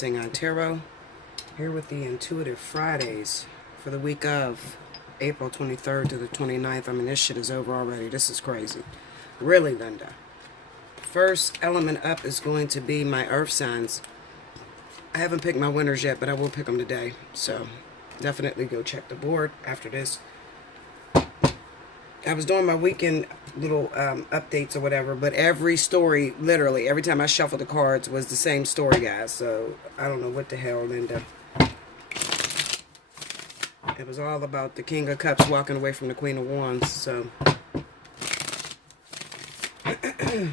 Allseeingeyetarot, here with the Intuitive Fridays for the week of April 23rd to the 29th. I mean, this shit is over already. This is crazy. Really, Linda. First element up is going to be my earth signs. I haven't picked my winners yet, but I will pick them today. So, definitely go check the board after this. I was doing my weekend little updates or whatever, but every story, literally, every time I shuffled the cards was the same story, guys. So, I don't know what the hell, Linda. It was all about the King of Cups walking away from the Queen of Wands, so.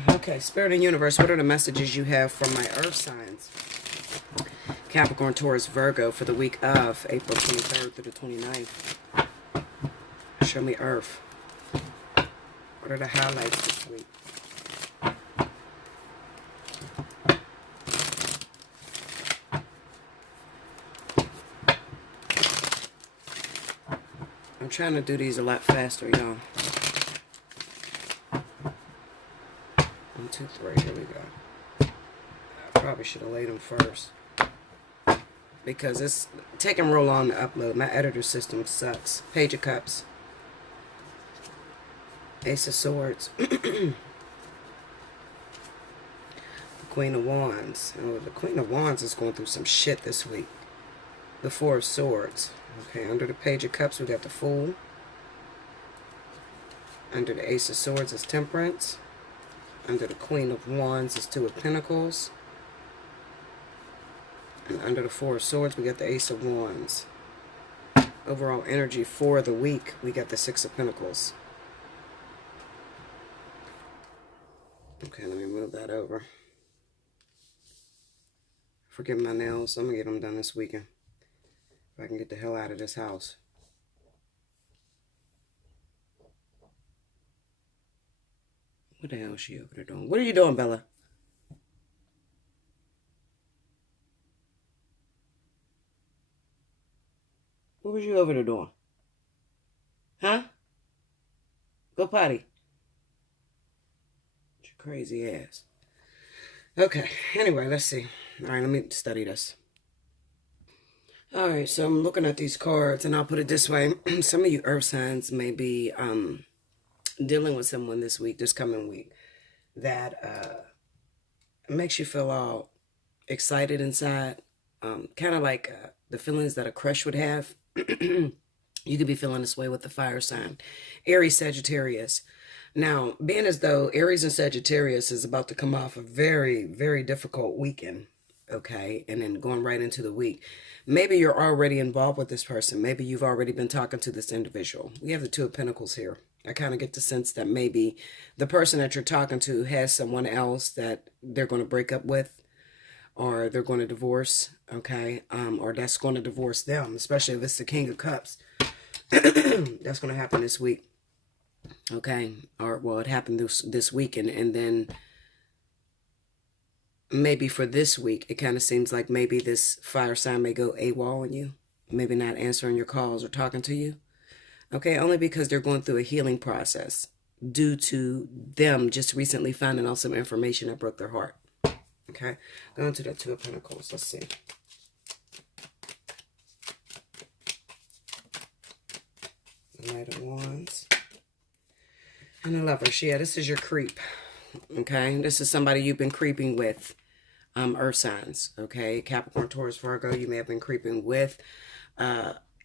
Okay, Spirit and Universe, what are the messages you have from my earth signs? Capricorn, Taurus, Virgo for the week of April 23rd through the 29th. Show me earth. What are the highlights this week? I'm trying to do these a lot faster, y'all. 1, 2, 3, here we go. I probably should have laid them first, because it's taking real long to upload. My editor system sucks. Page of Cups. Ace of Swords. The Queen of Wands. Oh, the Queen of Wands is going through some shit this week. The Four of Swords. Okay, under the Page of Cups we got the Fool. Under the Ace of Swords is Temperance. Under the Queen of Wands is Two of Pentacles. And under the Four of Swords we got the Ace of Wands. Overall energy for the week, we got the Six of Pentacles. Okay, let me move that over. Forgive my nails. I'm going to get them done this weekend. If I can get the hell out of this house. What the hell is she over there doing? What are you doing, Bella? What was you over there doing? Huh? Go potty. Crazy ass. Okay, anyway, let's see. All right, let me study this. All right, so I'm looking at these cards, and I'll put it this way. Some of you earth signs may be dealing with someone this week, this coming week, that makes you feel all excited inside. Kind of like the feelings that a crush would have. You could be feeling this way with the fire sign. Aries, Sagittarius. Now, being as though Aries and Sagittarius is about to come off a very, very difficult weekend, okay, and then going right into the week, maybe you're already involved with this person. Maybe you've already been talking to this individual. We have the Two of Pentacles here. I kind of get the sense that maybe the person that you're talking to has someone else that they're going to break up with, or they're going to divorce, okay, or that's going to divorce them, especially if it's the King of Cups. That's going to happen this week. Okay, or well, it happened this weekend, and then maybe for this week, it kind of seems like maybe this fire sign may go AWOL on you, maybe not answering your calls or talking to you. Okay, only because they're going through a healing process due to them just recently finding out some information that broke their heart. Okay, going to that Two of Pentacles. Let's see. The Knight of Wands. And the Lovers. Yeah, this is your creep. Okay, this is somebody you've been creeping with. Earth signs. Okay, Capricorn, Taurus, Virgo. You may have been creeping with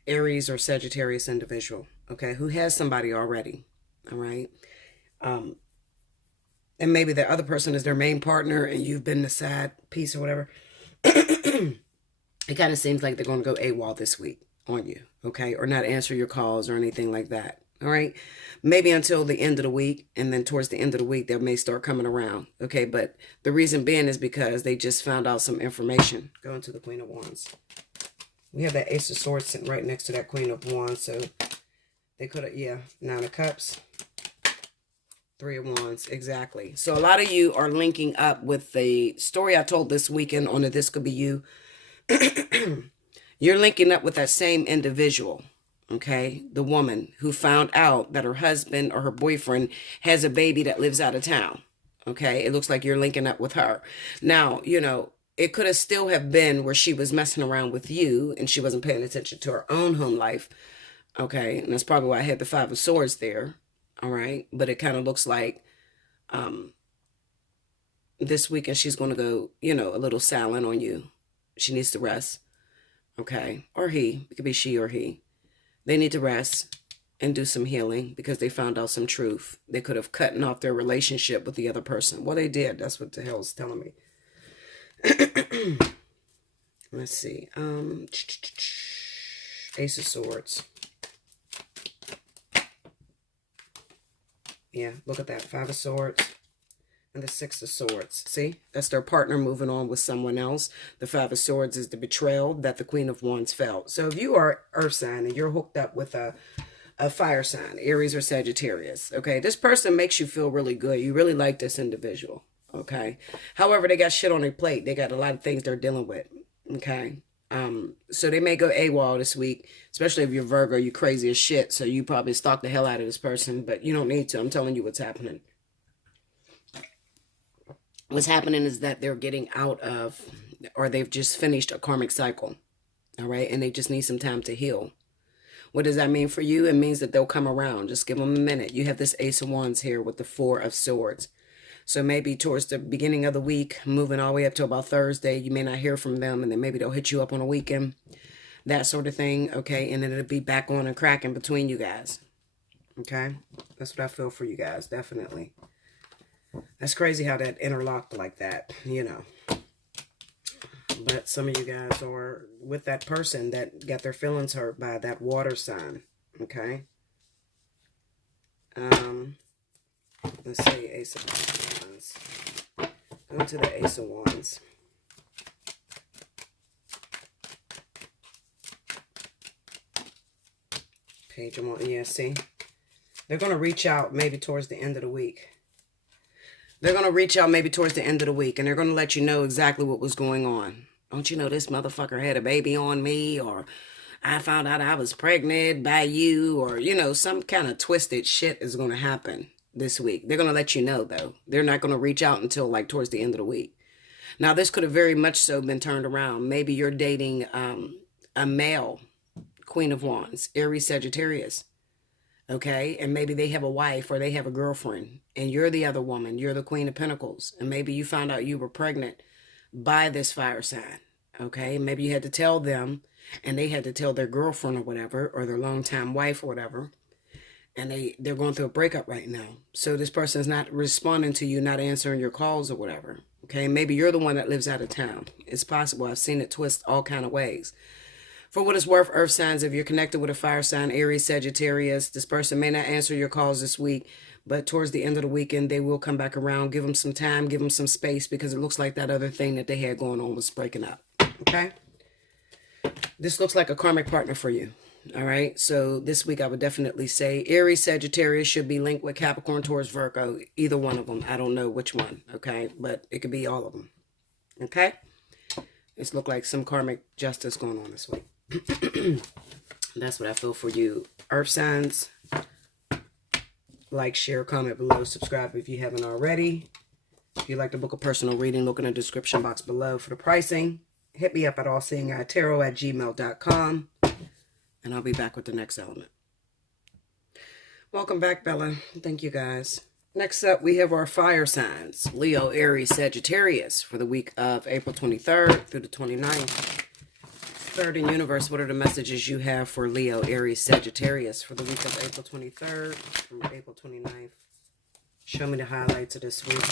Aries or Sagittarius individual. Okay, who has somebody already. All right. And maybe the other person is their main partner, and you've been the side piece or whatever. It kind of seems like they're going to go AWOL this week on you. Okay, or not answer your calls or anything like that. All right, maybe until the end of the week, and then towards the end of the week, they may start coming around. Okay, but the reason being is because they just found out some information. Going to the Queen of Wands. We have that Ace of Swords sitting right next to that Queen of Wands, so they could have, yeah, Nine of Cups, Three of Wands, exactly. So a lot of you are linking up with the story I told this weekend on the This Could Be You. You're linking up with that same individual. Okay, the woman who found out that her husband or her boyfriend has a baby that lives out of town. Okay, it looks like you're linking up with her. Now, you know, it could have still have been where she was messing around with you and she wasn't paying attention to her own home life. Okay. And that's probably why I had the Five of Swords there. All right. But it kind of looks like um, this weekend she's going to go, you know, a little silent on you. She needs to rest. Okay. Or he. It could be she or he. They need to rest and do some healing because they found out some truth. They could have cut off their relationship with the other person. Well, they did. That's what the hell is telling me. Let's see. Ace of Swords. Yeah, look at that. Five of Swords and the Six of Swords. See? That's their partner moving on with someone else. The Five of Swords is the betrayal that the Queen of Wands felt. So if you are Earth sign and you're hooked up with a fire sign, Aries or Sagittarius, okay, this person makes you feel really good. You really like this individual, okay? However, they got shit on their plate. They got a lot of things they're dealing with, okay? So they may go AWOL this week, especially if you're Virgo, you crazy as shit. So you probably stalk the hell out of this person, but you don't need to. I'm telling you what's happening. What's happening is that they're getting out of, or they've just finished a karmic cycle, all right? And they just need some time to heal. What does that mean for you? It means that they'll come around. Just give them a minute. You have this Ace of Wands here with the Four of Swords. So maybe towards the beginning of the week, moving all the way up to about Thursday, you may not hear from them, and then maybe they'll hit you up on a weekend, that sort of thing, okay? And then it'll be back on and cracking between you guys, okay? That's what I feel for you guys, definitely. That's crazy how that interlocked like that, you know. But some of you guys are with that person that got their feelings hurt by that water sign, okay? Let's see, Ace of Wands. Go to the Ace of Wands. Page of Wands. Yeah, see? They're going to reach out maybe towards the end of the week. They're going to reach out maybe towards the end of the week, and they're going to let you know exactly what was going on. Don't you know this motherfucker had a baby on me, or I found out I was pregnant by you, or, you know, some kind of twisted shit is going to happen this week. They're going to let you know, though. They're not going to reach out until, like, towards the end of the week. Now, this could have very much so been turned around. Maybe you're dating a male Queen of Wands, Aries Sagittarius. Okay, and maybe they have a wife or they have a girlfriend, and you're the other woman. You're the Queen of Pentacles, and maybe you found out you were pregnant by this fire sign. Okay, maybe you had to tell them, and they had to tell their girlfriend or whatever, or their longtime wife or whatever, and they're going through a breakup right now. So this person is not responding to you, not answering your calls or whatever. Okay, maybe you're the one that lives out of town. It's possible. I've seen it twist all kind of ways. For what it's worth, Earth signs, if you're connected with a fire sign, Aries, Sagittarius, this person may not answer your calls this week, but towards the end of the weekend, they will come back around. Give them some time, give them some space, because it looks like that other thing that they had going on was breaking up. Okay? This looks like a karmic partner for you. All right? So this week, I would definitely say Aries, Sagittarius should be linked with Capricorn, Taurus, Virgo. Either one of them. I don't know which one. Okay? But it could be all of them. Okay? This looks like some karmic justice going on this week. That's what I feel for you. Earth signs. Like, share, comment below. Subscribe if you haven't already. If you'd like to book a personal reading, look in the description box below for the pricing. Hit me up at allseeingeyetarot@gmail.com. And I'll be back with the next element. Welcome back, Bella. Thank you, guys. Next up, we have our fire signs. Leo, Aries, Sagittarius for the week of April 23rd through the 29th. Third in universe, what are the messages you have for Leo, Aries, Sagittarius for the week of April 23rd through April 29th? Show me the highlights of this week.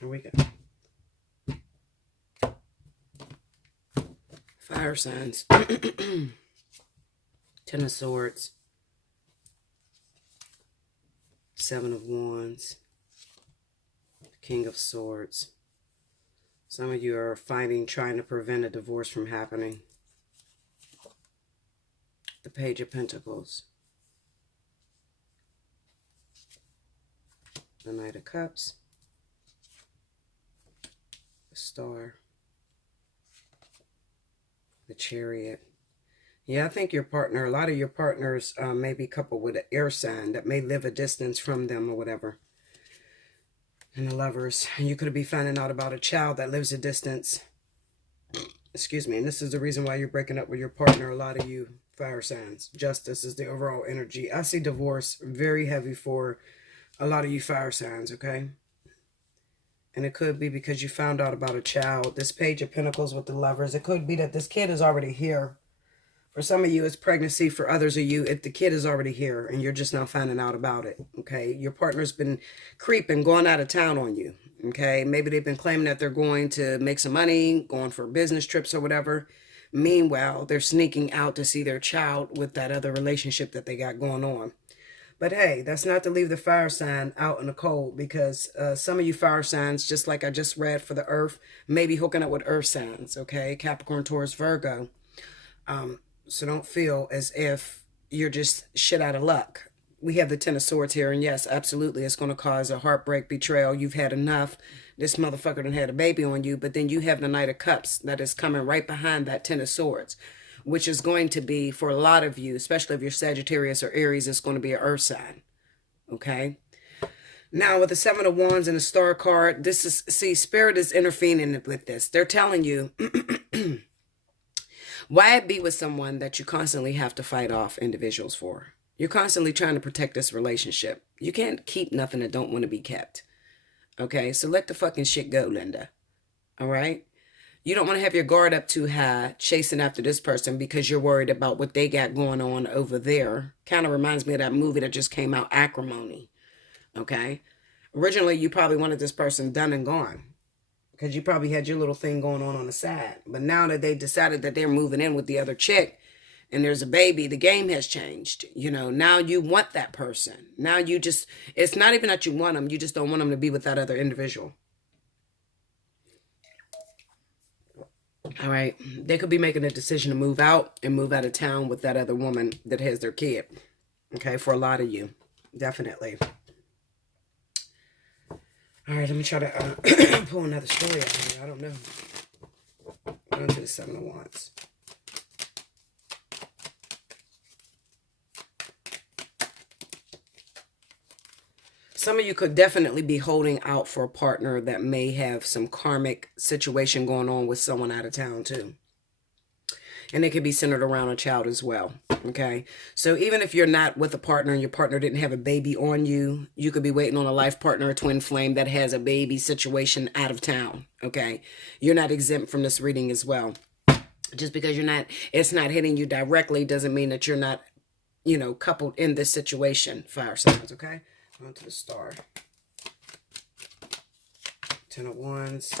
Here we go. Fire signs. Ten of Swords, Seven of Wands, King of Swords. Some of you are fighting, trying to prevent a divorce from happening. The Page of Pentacles, the Knight of Cups, the Star, The Chariot. Yeah, I think your partner, a lot of your partners may be coupled with an air sign that may live a distance from them or whatever. And the Lovers. And you could be finding out about a child that lives a distance. Excuse me. And this is the reason why you're breaking up with your partner. A lot of you fire signs. Justice is the overall energy. I see divorce very heavy for a lot of you fire signs, okay? And it could be because you found out about a child. This Page of Pentacles with the Lovers. It could be that this kid is already here. For some of you, it's pregnancy. For others of you, if the kid is already here and you're just now finding out about it, okay? Your partner's been creeping, going out of town on you, okay? Maybe they've been claiming that they're going to make some money, going for business trips or whatever. Meanwhile, they're sneaking out to see their child with that other relationship that they got going on. But hey, that's not to leave the fire sign out in the cold, because some of you fire signs, just like I just read for the Earth, may be hooking up with Earth signs, okay? Capricorn, Taurus, Virgo. So don't feel as if you're just shit out of luck. We have the Ten of Swords here, and yes, absolutely, it's going to cause a heartbreak, betrayal. You've had enough. This motherfucker done had a baby on you, but then you have the Knight of Cups that is coming right behind that Ten of Swords, which is going to be, for a lot of you, especially if you're Sagittarius or Aries, it's going to be an Earth sign, okay? Now, with the Seven of Wands and the Star card, this is, see, Spirit is intervening with this. They're telling you... Why be with someone that you constantly have to fight off individuals for? You're constantly trying to protect this relationship. You can't keep nothing that don't want to be kept. Okay? So let the fucking shit go, Linda. All right? You don't want to have your guard up too high chasing after this person because you're worried about what they got going on over there. Kind of reminds me of that movie that just came out, Acrimony. Okay? Originally, you probably wanted this person done and gone, because you probably had your little thing going on the side. But now that they decided that they're moving in with the other chick and there's a baby, the game has changed. You know, now you want that person. Now you just, it's not even that you want them. You just don't want them to be with that other individual. All right. They could be making a decision to move out and move out of town with that other woman that has their kid. Okay. For a lot of you. Definitely. All right, let me try to pull another story out here. I don't know. Going to the Seven of Wands. Some of you could definitely be holding out for a partner that may have some karmic situation going on with someone out of town too. And it could be centered around a child as well. Okay. So even if you're not with a partner and your partner didn't have a baby on you, you could be waiting on a life partner, a twin flame that has a baby situation out of town. Okay. You're not exempt from this reading as well. Just because it's not hitting you directly doesn't mean that you're not, you know, coupled in this situation. Fire signs. Okay. On to the Star. Ten of Wands.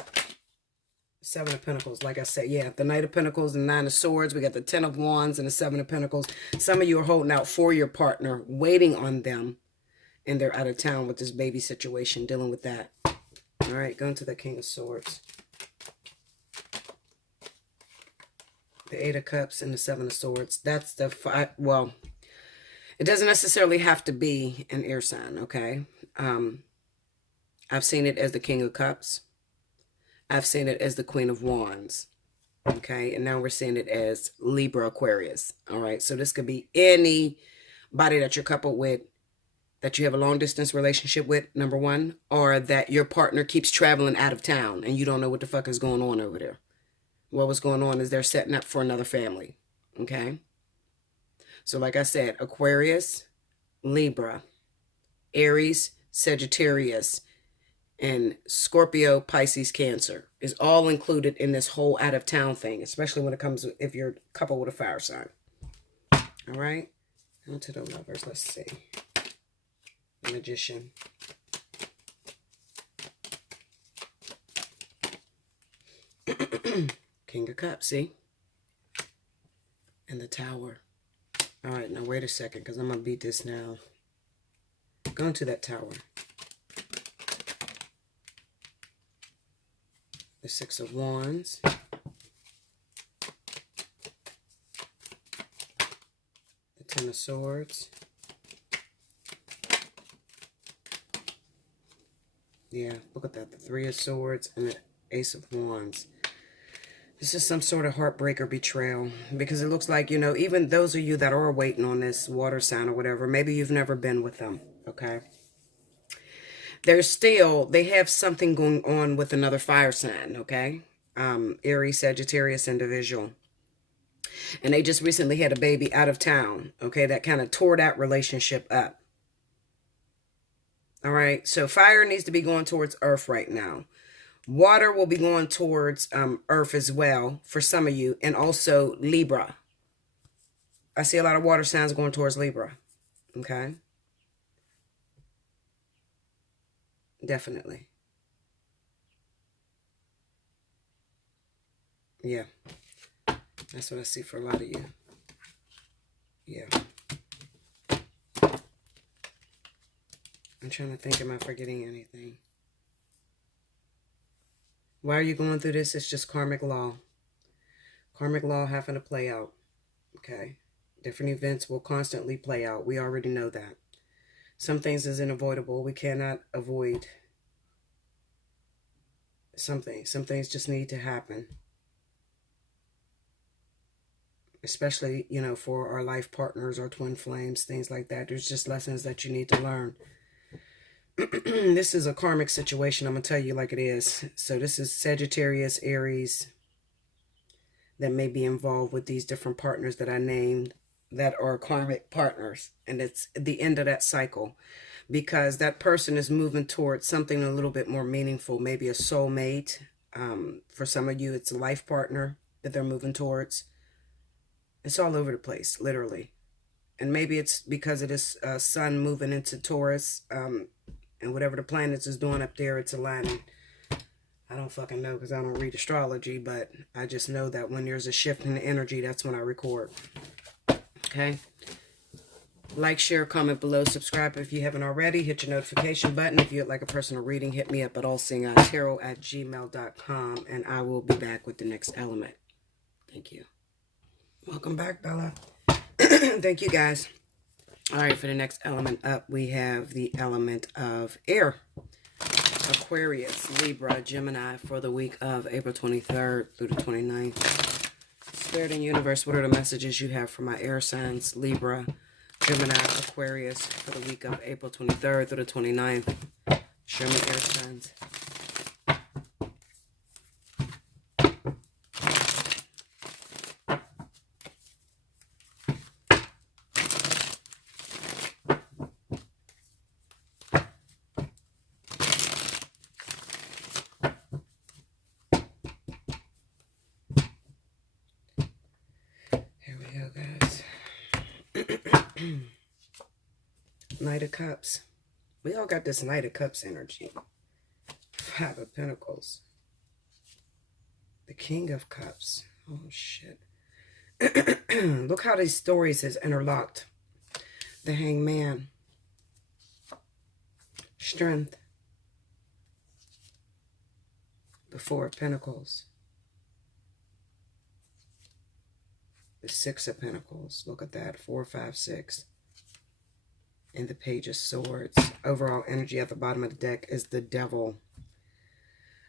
Seven of Pentacles, like I said, yeah, the Knight of Pentacles and Nine of Swords. We got the Ten of Wands and the Seven of Pentacles. Some of you are holding out for your partner, waiting on them, and they're out of town with this baby situation, dealing with that. All right, going to the King of Swords. The Eight of Cups and the Seven of Swords. That's the five. Well, it doesn't necessarily have to be an air sign, okay? I've seen it as the King of Cups. I've seen it as the Queen of Wands, okay? And now we're seeing it as Libra, Aquarius, all right? So this could be anybody that you're coupled with, that you have a long-distance relationship with, number one, or that your partner keeps traveling out of town and you don't know what the fuck is going on over there. What was going on is they're setting up for another family, okay? So like I said, Aquarius, Libra, Aries, Sagittarius, and Scorpio, Pisces, Cancer is all included in this whole out-of-town thing, especially when it comes to if you're coupled with a fire sign. All right? On to the Lovers. Let's see. The Magician. King of Cups, see? And the Tower. All right, now wait a second, because I'm going to beat this now. Go into that Tower. The Six of Wands. The Ten of Swords. Yeah, look at that. The Three of Swords and the Ace of Wands. This is some sort of heartbreak or betrayal, because it looks like, even those of you that are waiting on this water sign or whatever, maybe you've never been with them, okay? They have something going on with another fire sign, okay? Aries, Sagittarius individual. And they just recently had a baby out of town, okay? That kind of tore that relationship up. All right, so fire needs to be going towards earth right now. Water will be going towards earth as well for some of you, and also Libra. I see a lot of water signs going towards Libra, okay? Definitely. Yeah, that's what I see for a lot of you. Yeah. I'm trying to think, am I forgetting anything? Why are you going through this? It's just karmic law. Karmic law having to play out. Okay. Different events will constantly play out. We already know that. Some things is unavoidable. We cannot avoid something. Some things just need to happen. Especially, for our life partners or twin flames, things like that. There's just lessons that you need to learn. This is a karmic situation. I'm going to tell you like it is. So this is Sagittarius, Aries that may be involved with these different partners that I named that are karmic partners. And it's the end of that cycle, because that person is moving towards something a little bit more meaningful, maybe a soulmate. For some of you, it's a life partner that they're moving towards. It's all over the place, literally. And maybe it's because of this sun moving into Taurus, and whatever the planets is doing up there, it's aligning. I don't fucking know, because I don't read astrology, but I just know that when there's a shift in the energy, that's when I record. Okay? Like, share, comment below, subscribe if you haven't already. Hit your notification button. If you'd like a personal reading, hit me up at allseeingeyetarot@gmail.com, and I will be back with the next element. Thank you. Welcome back, Bella. Thank you, guys. All right, for the next element up, we have the element of air. Aquarius, Libra, Gemini for the week of April 23rd through the 29th. Spirit and universe, what are the messages you have for my air signs? Libra, Gemini, Aquarius for the week of April 23rd through the 29th. Show me air signs. Knight of Cups. We all got this Knight of Cups energy. Five of Pentacles. The King of Cups. Oh, shit. Look how these stories is interlocked. The Hangman. Strength. The Four of Pentacles. The Six of Pentacles. Look at that. 4, 5, 6. And the Page of Swords. Overall energy at the bottom of the deck is the Devil.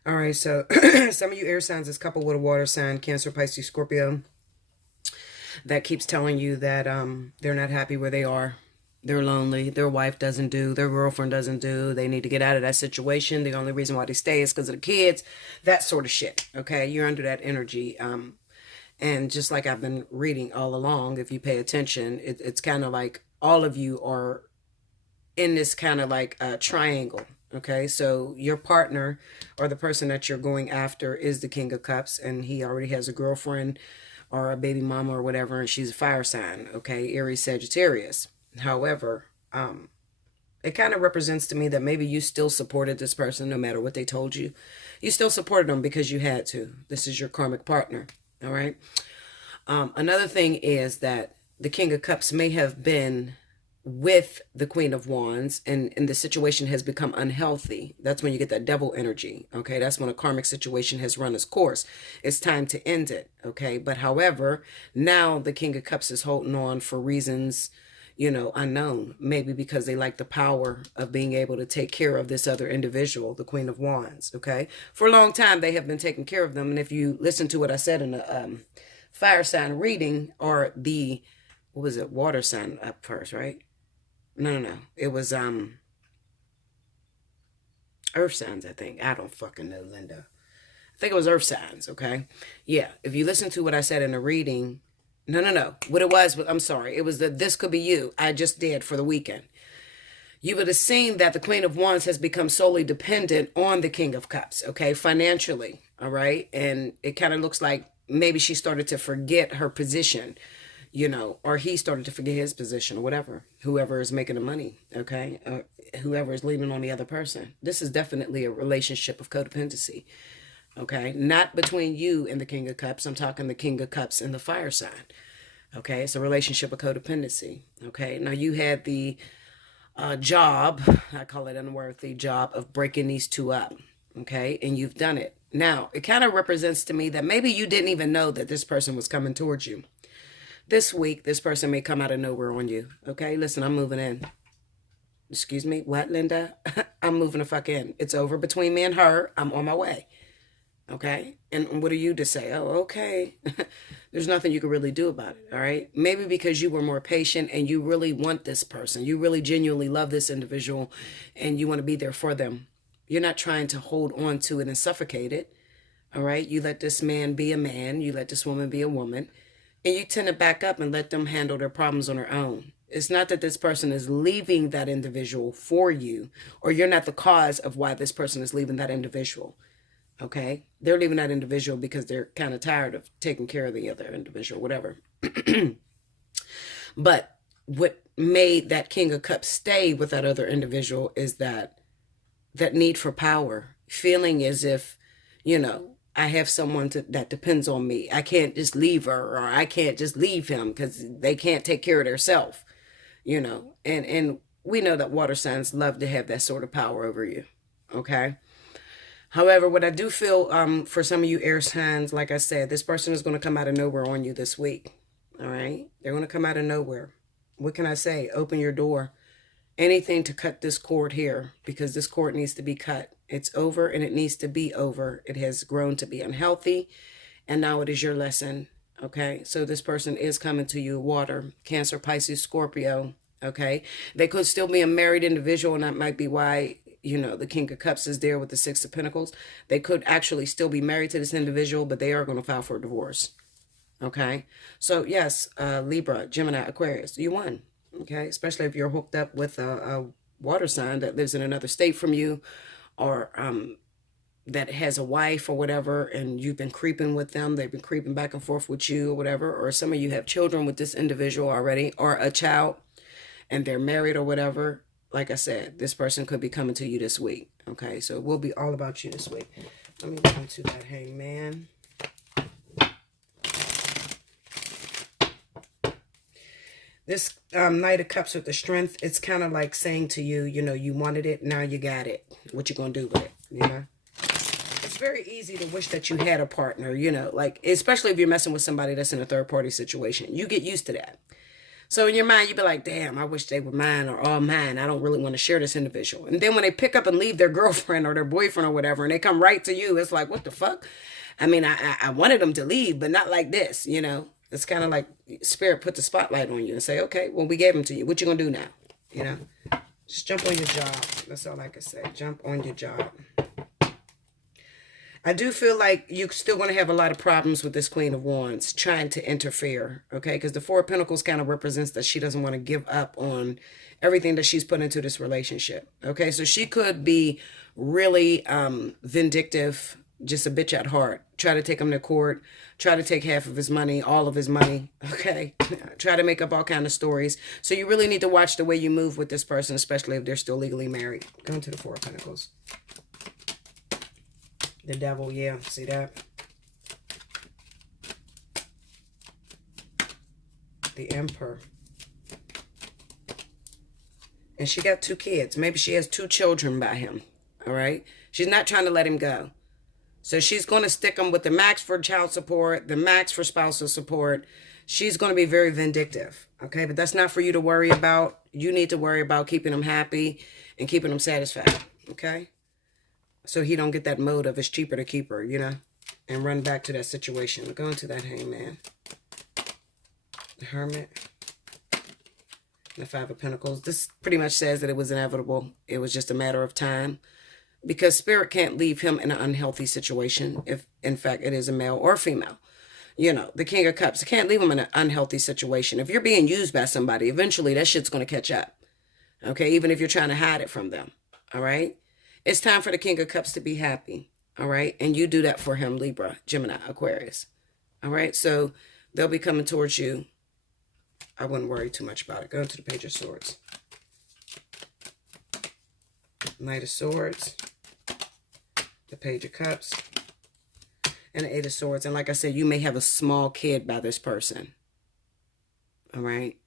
All right, so some of you air signs is coupled with a water sign, Cancer, Pisces, Scorpio, that keeps telling you that they're not happy where they are. They're lonely. Their wife doesn't do. Their girlfriend doesn't do. They need to get out of that situation. The only reason why they stay is because of the kids. That sort of shit, okay? You're under that energy. And just like I've been reading all along, if you pay attention, it's kind of like all of you are in this kind of like a triangle, okay? So your partner or the person that you're going after is the King of Cups, and he already has a girlfriend or a baby mama or whatever, and she's a fire sign, okay? Aries, Sagittarius. However, it kind of represents to me that maybe you still supported this person no matter what they told you. You still supported them because you had to. This is your karmic partner, all right? Another thing is that the King of Cups may have been with the Queen of Wands, and the situation has become unhealthy. That's when you get that Devil energy, okay? That's when a karmic situation has run its course. It's time to end it, okay? But however, now the King of Cups is holding on for reasons, unknown, maybe because they like the power of being able to take care of this other individual, the Queen of Wands. Okay, for a long time they have been taking care of them, and if you listen to what I said in the fire sign reading, or the, what was it, water sign up first, right? No, it was earth signs, I think. I don't fucking know, Linda. I think it was earth signs. Okay, yeah, if you listen to what I said in the reading, no. What it was, I'm sorry. It was that this could be you. I just did for the weekend. You would have seen that the Queen of Wands has become solely dependent on the King of Cups, okay, financially, all right? And it kind of looks like maybe she started to forget her position, or he started to forget his position, or whatever, whoever is making the money, okay, whoever is leaning on the other person. This is definitely a relationship of codependency. Okay, not between you and the King of Cups. I'm talking the King of Cups and the fire sign. Okay, it's a relationship of codependency. Okay, now you had the job, I call it unworthy job, of breaking these two up. Okay, and you've done it. Now, it kind of represents to me that maybe you didn't even know that this person was coming towards you. This week, this person may come out of nowhere on you. Okay, listen, I'm moving in. Excuse me, what, Linda? I'm moving the fuck in. It's over between me and her. I'm on my way. Okay, and what are you to say? Oh, okay. There's nothing you can really do about it. All right, maybe because you were more patient and you really want this person, you really genuinely love this individual, and you want to be there for them. You're not trying to hold on to it and suffocate it. All right, you let this man be a man, you let this woman be a woman, and you tend to back up and let them handle their problems on their own. It's not that this person is leaving that individual for you, or you're not the cause of why this person is leaving that individual. Okay, they're leaving that individual because they're kind of tired of taking care of the other individual, whatever. But what made that King of Cups stay with that other individual is that need for power, feeling as if, I have someone that depends on me. I can't just leave her, or I can't just leave him because they can't take care of themselves, and we know that water signs love to have that sort of power over you. Okay. However, what I do feel for some of you air signs, like I said, this person is going to come out of nowhere on you this week. All right? They're going to come out of nowhere. What can I say? Open your door. Anything to cut this cord here, because this cord needs to be cut. It's over, and it needs to be over. It has grown to be unhealthy, and now it is your lesson. Okay? So this person is coming to you, water, Cancer, Pisces, Scorpio. Okay? They could still be a married individual, and that might be why the King of Cups is there with the Six of Pentacles. They could actually still be married to this individual, but they are going to file for a divorce. Okay. So yes, Libra, Gemini, Aquarius, you won. Okay. Especially if you're hooked up with a water sign that lives in another state from you, or that has a wife or whatever, and you've been creeping with them. They've been creeping back and forth with you or whatever. Or some of you have children with this individual already, or a child, and they're married or whatever. Like I said, this person could be coming to you this week. Okay, so it will be all about you this week. Let me get into that Hangman. This Knight of Cups with the Strength, it's kind of like saying to you, you wanted it, now you got it. What you going to do with it, It's very easy to wish that you had a partner, like, especially if you're messing with somebody that's in a third-party situation. You get used to that. So in your mind, you'd be like, damn, I wish they were mine or all mine. I don't really want to share this individual. And then when they pick up and leave their girlfriend or their boyfriend or whatever, and they come right to you, it's like, what the fuck? I mean, I wanted them to leave, but not like this, It's kind of like Spirit put the spotlight on you and say, okay, well, we gave them to you. What you going to do now? Just jump on your job. That's all I can say. Jump on your job. I do feel like you're still going to have a lot of problems with this Queen of Wands trying to interfere, okay? Because the Four of Pentacles kind of represents that she doesn't want to give up on everything that she's put into this relationship, okay? So she could be really vindictive, just a bitch at heart. Try to take him to court, try to take half of his money, all of his money, okay? Try to make up all kind of stories. So you really need to watch the way you move with this person, especially if they're still legally married. Go into the Four of Pentacles. The Devil, yeah, see that? The Emperor. And she got 2 kids. Maybe she has 2 children by him, all right? She's not trying to let him go. So she's going to stick him with the max for child support, the max for spousal support. She's going to be very vindictive. Okay, but that's not for you to worry about. You need to worry about keeping him happy and keeping him satisfied. Okay, so he don't get that mode of it's cheaper to keep her, you know, and run back to that situation. Go into that Hangman, the Hermit, the Five of Pentacles. This pretty much says that it was inevitable. It was just a matter of time, because Spirit can't leave him in an unhealthy situation if, in fact, it is a male or female. You know, the King of Cups, can't leave him in an unhealthy situation. If you're being used by somebody, eventually that shit's going to catch up. Okay, even if you're trying to hide it from them. All right? It's time for the King of Cups to be happy. All right? And you do that for him, Libra, Gemini, Aquarius. All right? So they'll be coming towards you. I wouldn't worry too much about it. Go into the Page of Swords. Knight of Swords. The Page of Cups. And the Eight of Swords. And like I said, you may have a small kid by this person. All right?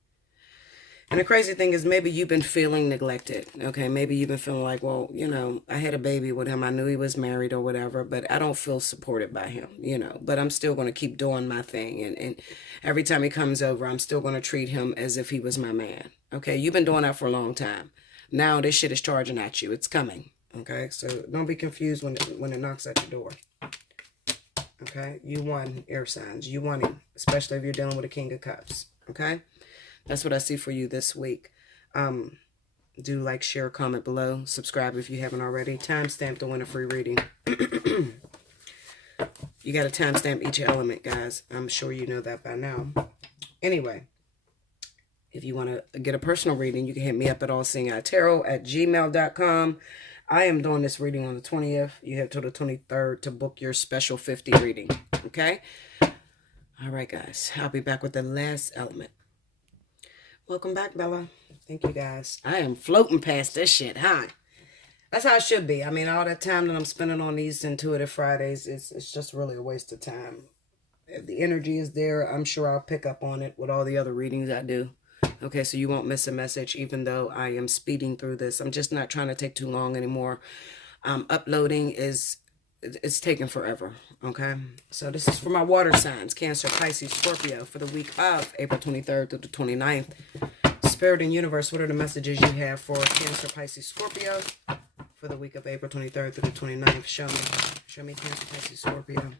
And the crazy thing is, maybe you've been feeling neglected. Okay? Maybe you've been feeling like, well, you know, I had a baby with him. I knew he was married or whatever, but I don't feel supported by him, you know. But I'm still going to keep doing my thing. And every time he comes over, I'm still going to treat him as if he was my man. Okay? You've been doing that for a long time. Now this shit is charging at you. It's coming. Okay? So don't be confused when it knocks at your door. Okay, you won, air signs. You won him, especially if you're dealing with a King of Cups. Okay, that's what I see for you this week. Do like, share, comment below. Subscribe if you haven't already. Timestamp to win a free reading. You got to timestamp each element, guys. I'm sure you know that by now. Anyway, if you want to get a personal reading, you can hit me up at allseeingeyetarot@gmail.com. I am doing this reading on the 20th. You have till the 23rd to book your special 50 reading. Okay? All right, guys. I'll be back with the last element. Welcome back, Bella. Thank you, guys. I am floating past this shit, huh? That's how it should be. I mean, all that time that I'm spending on these Intuitive Fridays, it's just really a waste of time. If the energy is there, I'm sure I'll pick up on it with all the other readings I do. Okay, so you won't miss a message, even though I am speeding through this. I'm just not trying to take too long anymore. Uploading it's taking forever. Okay, so this is for my water signs: Cancer, Pisces, Scorpio, for the week of April 23rd through the 29th. Spirit and Universe, what are the messages you have for Cancer, Pisces, Scorpio for the week of April 23rd through the 29th? Show me Cancer, Pisces, Scorpio.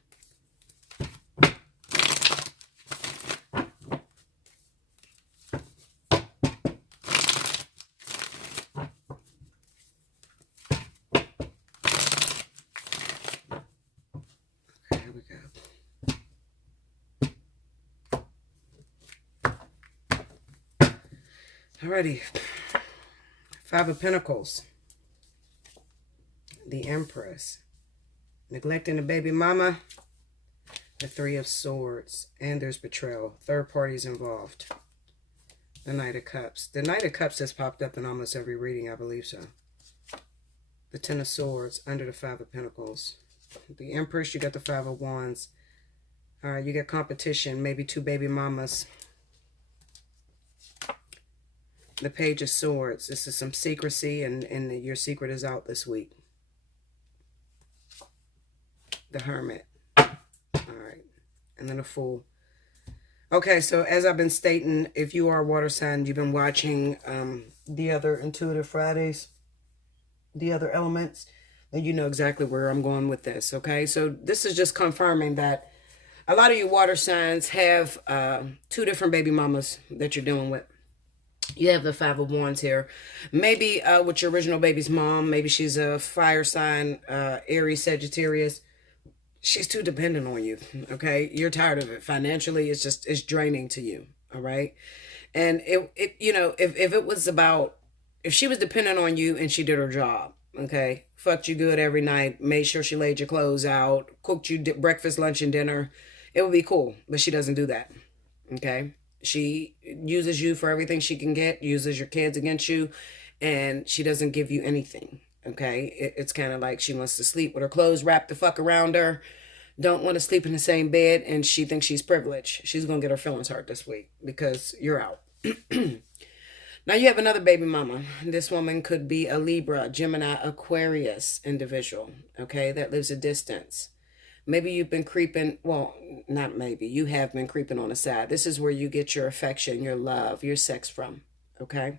Alrighty, Five of Pentacles, the Empress, neglecting the baby mama, the Three of Swords, and there's betrayal. Third parties involved. The Knight of Cups. The Knight of Cups has popped up in almost every reading, I believe so. The Ten of Swords under the Five of Pentacles. The Empress, you got the Five of Wands. You got competition, maybe two baby mamas. The Page of Swords. This is some secrecy, and your secret is out this week. The Hermit. All right. And then a Fool. Okay, so as I've been stating, if you are a water sign, you've been watching the other Intuitive Fridays, the other elements, then you know exactly where I'm going with this, okay? So this is just confirming that a lot of you water signs have two different baby mamas that you're dealing with. You have the Five of Wands here. Maybe with your original baby's mom, maybe she's a fire sign, Aries, Sagittarius. She's too dependent on you, okay? You're tired of it. Financially, it's draining to you, all right? And you know, if it was about, if she was dependent on you and she did her job, okay? Fucked you good every night, made sure she laid your clothes out, cooked you breakfast, lunch, and dinner, it would be cool. But she doesn't do that, okay? She uses you for everything she can get, uses your kids against you, and she doesn't give you anything, okay? It's kind of like she wants to sleep with her clothes wrapped the fuck around her, don't want to sleep in the same bed, and she thinks she's privileged. She's going to get her feelings hurt this week because you're out. Now you have another baby mama. This woman could be a Libra, Gemini, Aquarius individual, okay, that lives a distance. Maybe you've been creeping, well, not maybe, you have been creeping on the side. This is where you get your affection, your love, your sex from, okay?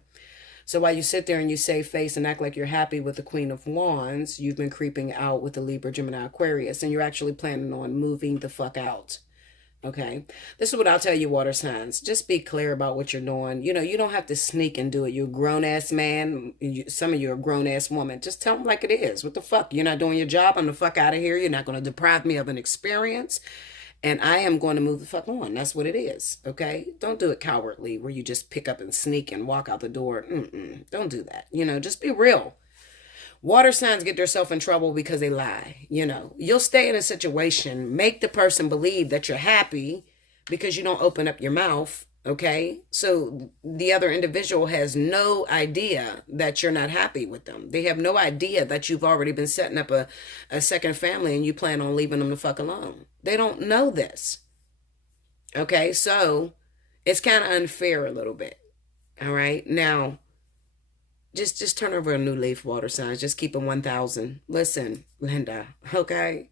So while you sit there and you save face and act like you're happy with the Queen of Wands, you've been creeping out with the Libra, Gemini, Aquarius, and you're actually planning on moving the fuck out. Okay. This is what I'll tell you, water signs. Just be clear about what you're doing. You know, you don't have to sneak and do it. You're a grown ass man. Some of you are a grown ass woman. Just tell them like it is. What the fuck? You're not doing your job. I'm the fuck out of here. You're not going to deprive me of an experience. And I am going to move the fuck on. That's what it is. Okay. Don't do it cowardly where you just pick up and sneak and walk out the door. Don't do that. You know, just be real. Water signs get themselves in trouble because they lie. You know, you'll stay in a situation, make the person believe that you're happy because you don't open up your mouth. Okay. So the other individual has no idea that you're not happy with them. They have no idea that you've already been setting up a second family and you plan on leaving them the fuck alone. They don't know this. Okay. So it's kind of unfair a little bit. All right. Now, just turn over a new leaf, water signs. Just keep it 1,000. Listen, Linda, okay?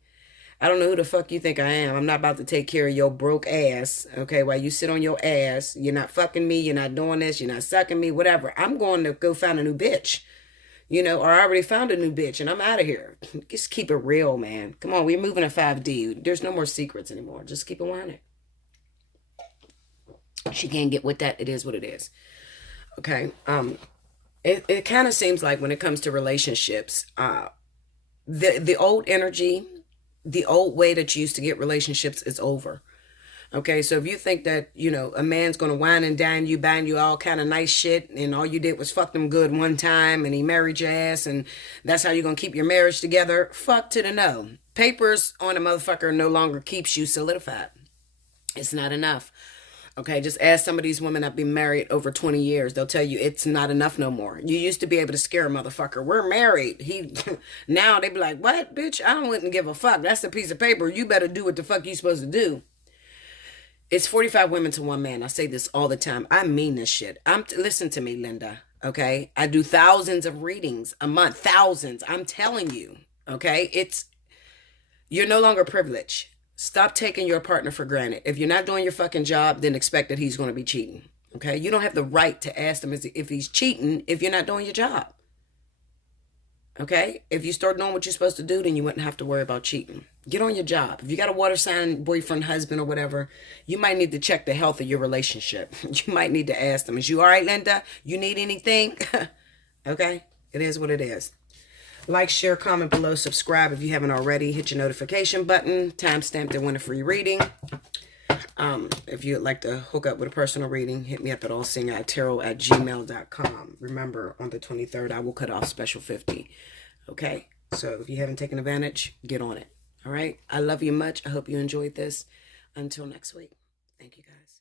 I don't know who the fuck you think I am. I'm not about to take care of your broke ass, okay? While you sit on your ass, you're not fucking me, you're not doing this, you're not sucking me, whatever. I'm going to go find a new bitch, you know, or I already found a new bitch and I'm out of here. Just keep it real, man. Come on, we're moving to 5D. There's no more secrets anymore. Just keep it 100. She can't get with that. It is what it is. Okay? It kind of seems like when it comes to relationships, the old energy, the old way that you used to get relationships is over. Okay, so if you think that, you know, a man's going to wine and dine you, buying you all kind of nice shit, and all you did was fuck them good one time, and he married your ass, and that's how you're going to keep your marriage together, fuck to the no. Papers on a motherfucker no longer keeps you solidified. It's not enough. Okay, just ask some of these women that been married over 20 years. They'll tell you it's not enough no more. You used to be able to scare a motherfucker. We're married. Now they be like, what, bitch? I wouldn't give a fuck. That's a piece of paper. You better do what the fuck you supposed to do. It's 45 women to one man. I say this all the time. I mean this shit. Listen to me, Linda. Okay, I do thousands of readings a month. Thousands. I'm telling you. Okay, you're no longer privileged. Stop taking your partner for granted. If you're not doing your fucking job, then expect that he's going to be cheating. Okay? You don't have the right to ask him if he's cheating if you're not doing your job. Okay? If you start doing what you're supposed to do, then you wouldn't have to worry about cheating. Get on your job. If you got a water sign boyfriend, husband, or whatever, you might need to check the health of your relationship. You might need to ask them, is you all right, Linda? You need anything? Okay? It is what it is. Like, share, comment below, subscribe if you haven't already. Hit your notification button. Timestamp to win a free reading. If you'd like to hook up with a personal reading, hit me up at Allseeingeyetarot@gmail.com. Remember, on the 23rd, I will cut off special 50. Okay? So if you haven't taken advantage, get on it. All right? I love you much. I hope you enjoyed this. Until next week. Thank you, guys.